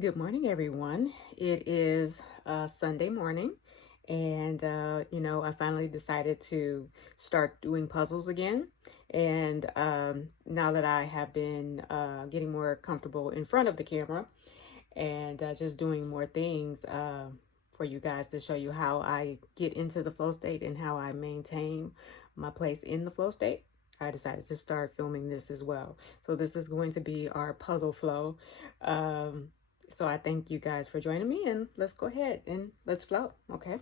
Good morning, everyone. It is Sunday morning, and I finally decided to start doing puzzles again. And now that I have been getting more comfortable in front of the camera and just doing more things for you guys to show you how I get into the flow state and how I maintain my place in the flow state, I decided to start filming this as well. So this is going to be our puzzle flow. Um, so I thank you guys for joining me, and let's go ahead and let's flow. Okay.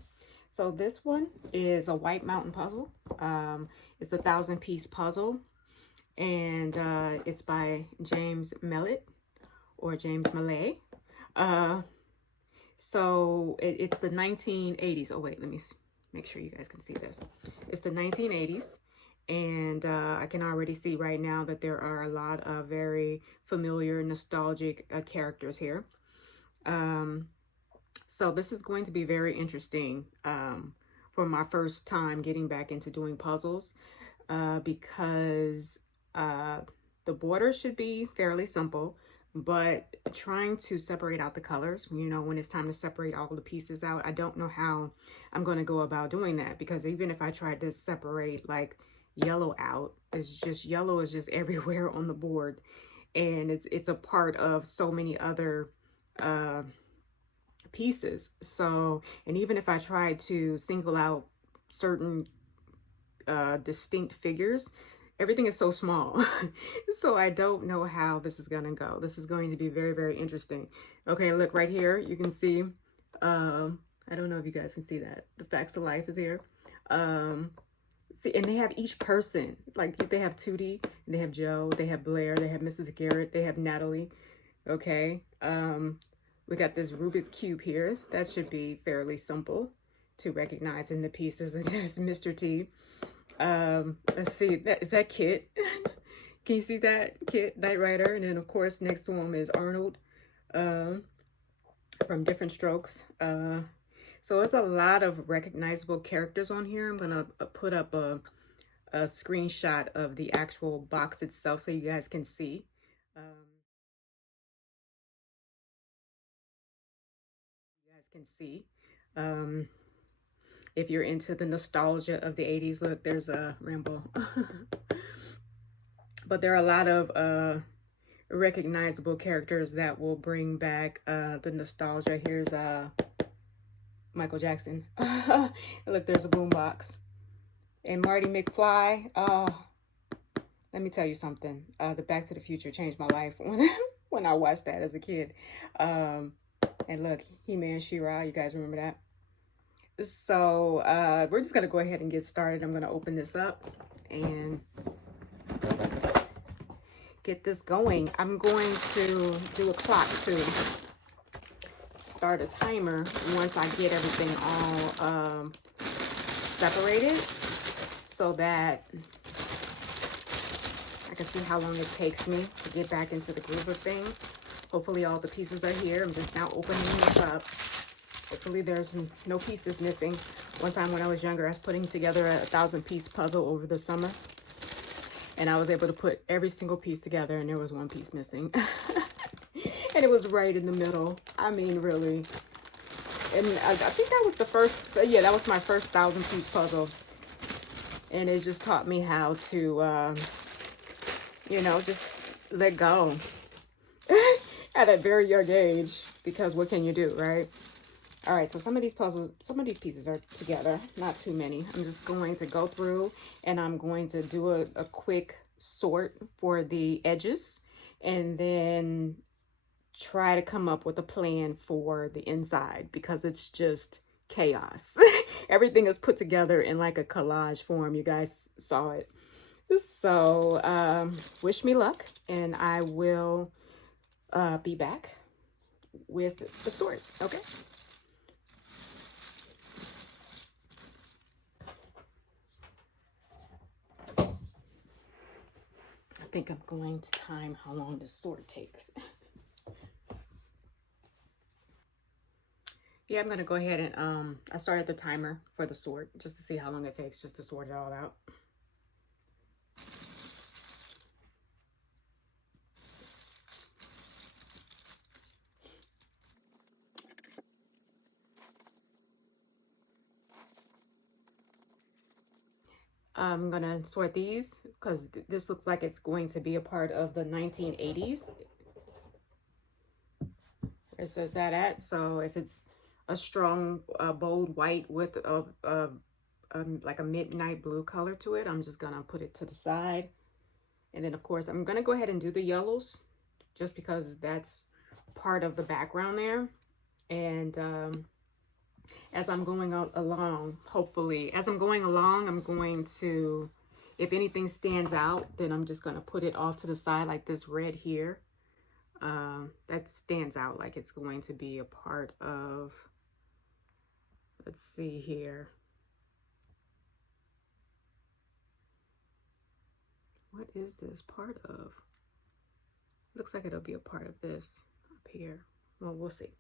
So this one is a white mountain puzzle. It's a 1,000-piece puzzle, and it's by James Mellett or James Mellett. Uh, it's the 1980s. Oh wait, let me make sure you guys can see this. It's the 1980s. And I can already see right now that there are a lot of very familiar, nostalgic characters here. So this is going to be very interesting for my first time getting back into doing puzzles because the border should be fairly simple, but trying to separate out the colors, when it's time to separate all the pieces out, I don't know how I'm going to go about doing that, because even if I tried to separate like yellow out, yellow is just everywhere on the board, and it's a part of so many other pieces. So, and even if I try to single out certain distinct figures, everything is so small. So I don't know how this is gonna go. This is going to be very, very interesting. Okay, look right here, you can see, I don't know if you guys can see that. The Facts of Life is here. See, and they have each person, like they have Tootie, they have Joe, they have Blair, they have Mrs. Garrett, they have Natalie. Okay. We got this Rubik's Cube here. That should be fairly simple to recognize in the pieces. And there's Mr. T. Let's see, is that Kit? Can you see that? Kit, Knight Rider. And then of course next to him is Arnold from Different Strokes. So it's a lot of recognizable characters on here. I'm gonna put up a screenshot of the actual box itself so you guys can see. If you're into the nostalgia of the 80s, look, there's a Rambo. But there are a lot of recognizable characters that will bring back the nostalgia. Here's Michael Jackson. Look, there's a boombox. And Marty McFly. Let me tell you something. The Back to the Future changed my life when I watched that as a kid. And look, He-Man, She-Ra, you guys remember that? So we're just gonna go ahead and get started. I'm gonna open this up and get this going. I'm going to do a clock to start a timer once I get everything all separated, so that I can see how long it takes me to get back into the groove of things. Hopefully all the pieces are here. I'm just now opening this up. Hopefully there's no pieces missing. One time when I was younger, I was putting together a 1,000-piece puzzle over the summer, and I was able to put every single piece together, and there was one piece missing. And it was right in the middle. I mean, really. And I think that was the first, yeah, that was my first 1,000-piece puzzle. And it just taught me how to, just let go at a very young age, because what can you do, right? All right, so some of these pieces are together, not too many. I'm just going to go through and I'm going to do a quick sort for the edges, and then try to come up with a plan for the inside, because it's just chaos. Everything is put together in like a collage form. You guys saw it. So wish me luck, and I will be back with the sort, okay? I think I'm going to time how long the sort takes. Yeah, I'm going to go ahead and I started the timer for the sort just to see how long it takes just to sort it all out. I'm gonna sort these because this looks like it's going to be a part of the 1980s. It says that at, so if it's a strong, bold white with like a midnight blue color to it, I'm just gonna put it to the side. And then of course, I'm gonna go ahead and do the yellows just because that's part of the background there. And as I'm going along, hopefully, as I'm going along, I'm going to, if anything stands out, then I'm just gonna put it off to the side like this red here. That stands out like it's going to be a part of, let's see here. What is this part of? Looks like it'll be a part of this up here. Well, we'll see.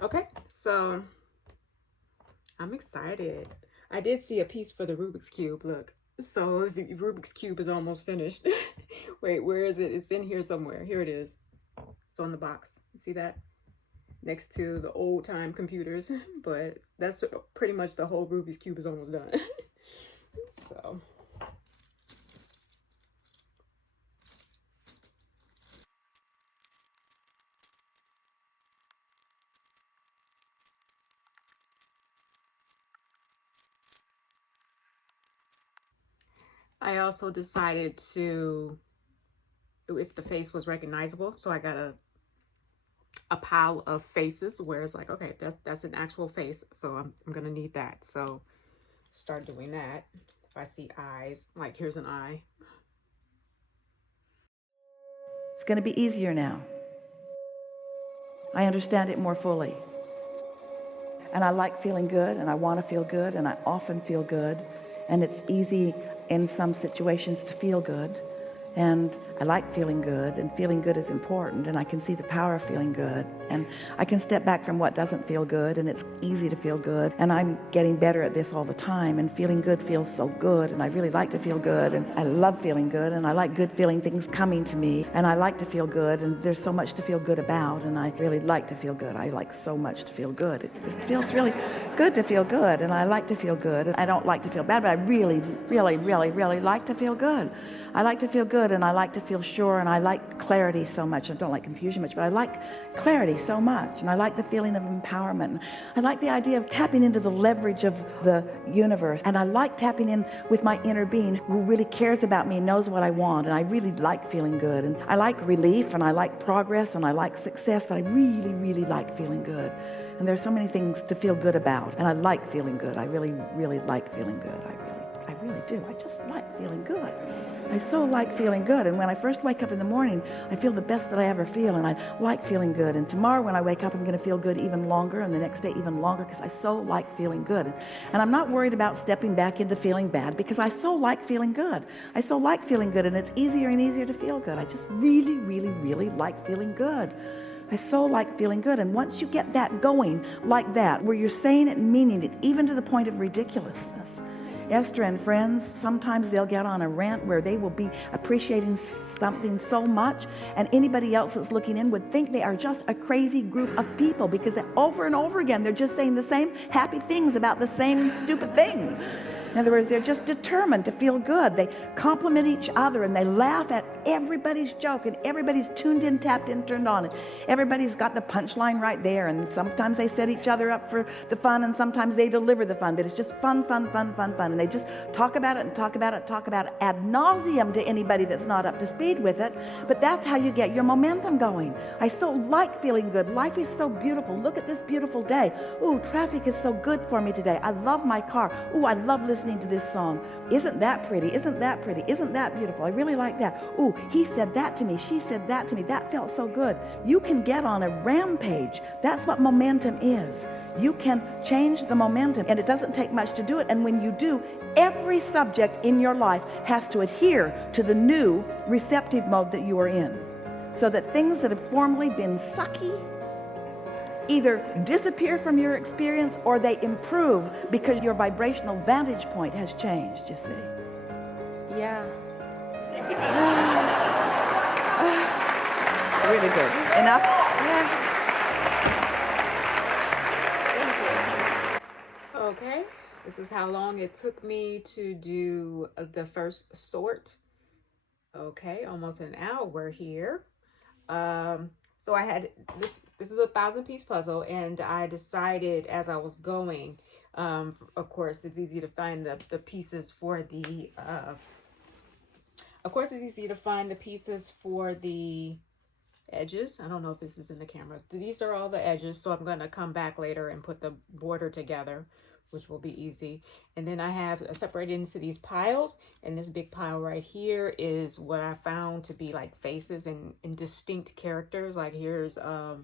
Okay, so I'm excited. I did see a piece for the Rubik's Cube, look. So the Rubik's Cube is almost finished. Wait, where is it? It's in here somewhere. Here it is. It's on the box. You see that? Next to the old time computers. But that's pretty much the whole Rubik's Cube is almost done. So. I also decided to, if the face was recognizable, so I got a pile of faces where it's like, okay, that's an actual face, so I'm gonna need that. So start doing that. If I see eyes, like here's an eye. It's going to be easier now. I understand it more fully. And I like feeling good, and I want to feel good, and I often feel good. And it's easy in some situations to feel good. And I like feeling good, and feeling good is important, and I can see the power of feeling good. And I can step back from what doesn't feel good, and it's easy to feel good. And I'm getting better at this all the time, and feeling good feels so good, and I really like to feel good, and I love feeling good, and I like good feeling things coming to me, and I like to feel good, and there's so much to feel good about, and I really like to feel good. I like so much to feel good. It feels really good to feel good, and I like to feel good. And I don't like to feel bad, but I really, really, really, really like to feel good. I like to feel good, and I like to feel sure, and I like clarity so much. I don't like confusion much, but I like clarity so much, and I like the feeling of empowerment. I like the idea of tapping into the leverage of the universe, and I like tapping in with my inner being who really cares about me and knows what I want, and I really like feeling good. And I like relief, and I like progress, and I like success, but I really, really like feeling good. And there's so many things to feel good about, and I like feeling good. I really, really like feeling good. I really do. I just like feeling good. I so like feeling good. And when I first wake up in the morning, I feel the best that I ever feel, and I like feeling good. And tomorrow when I wake up, I'm going to feel good even longer, and the next day even longer, because I so like feeling good. And I'm not worried about stepping back into feeling bad, because I so like feeling good. I so like feeling good, and it's easier and easier to feel good. I just really, really, really like feeling good. I so like feeling good. And once you get that going like that, where you're saying it and meaning it, even to the point of ridiculousness, Esther and friends, sometimes they'll get on a rant where they will be appreciating something so much, and anybody else that's looking in would think they are just a crazy group of people, because over and over again they're just saying the same happy things about the same stupid things. In other words, they're just determined to feel good. They compliment each other, and they laugh at everybody's joke, and everybody's tuned in, tapped in, turned on. Everybody's got the punchline right there, and sometimes they set each other up for the fun, and sometimes they deliver the fun, but it's just fun, fun, fun, fun, fun. And they just talk about it and talk about it, talk about it ad nauseum to anybody that's not up to speed with it. But that's how you get your momentum going. I so like feeling good. Life is so beautiful. Look at this beautiful day. Ooh, traffic is so good for me today. I love my car. Ooh, I love listening to this song. Isn't that pretty? Isn't that pretty? Isn't that beautiful? I really like that. Ooh, he said that to me. She said that to me. That felt so good. You can get on a rampage. That's what momentum is. You can change the momentum, and it doesn't take much to do it. And when you do, every subject in your life has to adhere to the new receptive mode that you are in, so that things that have formerly been sucky either disappear from your experience, or they improve because your vibrational vantage point has changed, you see. Yeah. Really good. Enough? Yeah. Okay, This is how long it took me to do the first sort. Okay, almost an hour here. So I had this is a 1,000-piece puzzle, and I decided as I was going, of course it's easy to find the pieces for the edges. I don't know if this is in the camera. These are all the edges, so I'm going to come back later and put the border together, which will be easy. And then I have separated into these piles, and this big pile right here is what I found to be like faces and distinct characters. Like here's the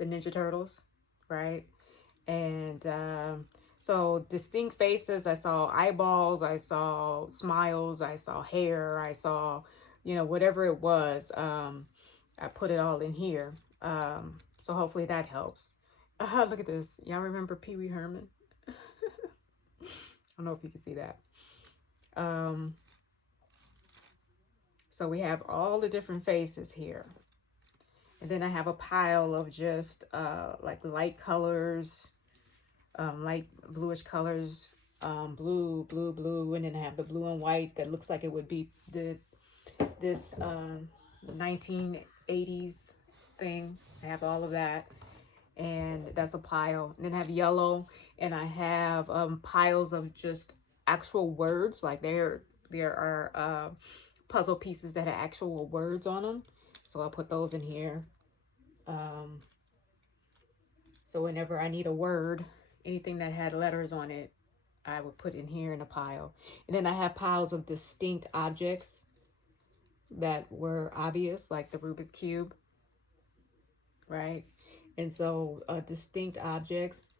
Ninja Turtles, right? And so distinct faces. I saw eyeballs, I saw smiles, I saw hair, I saw, you know, whatever it was. I put it all in here. So hopefully that helps. Look at this. Y'all remember Pee Wee Herman? I don't know if you can see that. So we have all the different faces here. And then I have a pile of just like light colors, light bluish colors, blue, and then I have the blue and white that looks like it would be this 1980's thing. I have all of that, and that's a pile. And then I have yellow, and I have piles of just actual words. Like there are puzzle pieces that have actual words on them, so I'll put those in here. So whenever I need a word, anything that had letters on it, I would put in here in a pile. And then I have piles of distinct objects that were obvious, like the Rubik's Cube, right? And so distinct objects,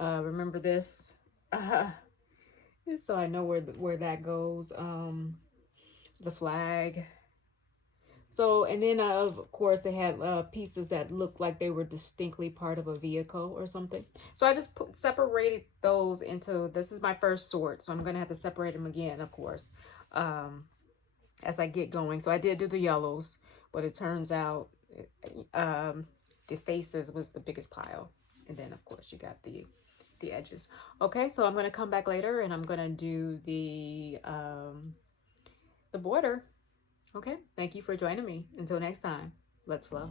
remember this? So I know where that goes. The flag. So, and then of course they had pieces that looked like they were distinctly part of a vehicle or something. So I just separated those into, this is my first sort, so I'm gonna have to separate them again, of course, as I get going. So I did do the yellows, but it turns out the faces was the biggest pile. And then of course you got the edges. Okay, so I'm gonna come back later and I'm gonna do the border. Okay, thank you for joining me. Until next time, let's flow.